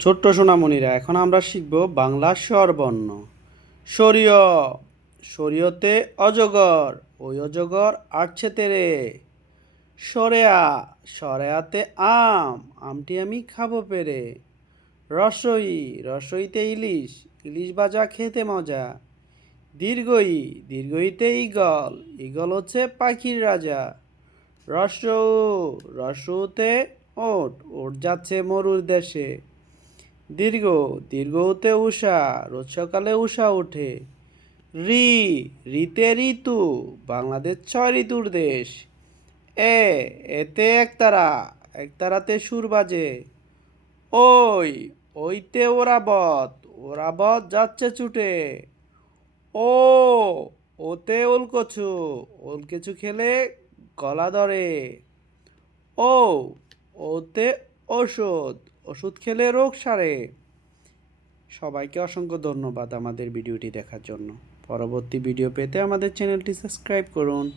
ছোট্ট সোনামণিরা, এখন আমরা শিখব বাংলা স্বরবর্ণ। সরিয়, সরিয়তে অজগর, ওই অজগর আসছে তেরে। সরেয়া, সরেয়াতে আম, আমটি আমি খাবো পেরে। রসই, রসইতে ইলিশ, ইলিশ ভাজা খেতে মজা। দীর্ঘই, দীর্ঘইতে ঈগল, ঈগল হচ্ছে পাখির রাজা। রসৌ, রসৌতে ওট, ওট যাচ্ছে মরুর দেশে। দীর্ঘ, দীর্ঘতে উষা, রোজ সকালে উষা ওঠে। ঋ, ঋতে ঋতু, বাংলাদেশ ৬ ঋতুর দেশ। এ, এতে একতারা, একতারাতে সুর বাজে। ওই, ওইতে ওরাবত, ওরাবত যাচ্ছে ছুটে। ও, ওতে ওলকচু, ওলকচু খেলে গলা ধরে। ও, ওতে ওষুধ, ওষুধ খেলে রোগ সারে। সবাইকে অসংখ্য ধন্যবাদ আমাদের ভিডিওটি দেখার জন্য। পরবর্তী ভিডিও পেতে আমাদের চ্যানেলটি সাবস্ক্রাইব করুন।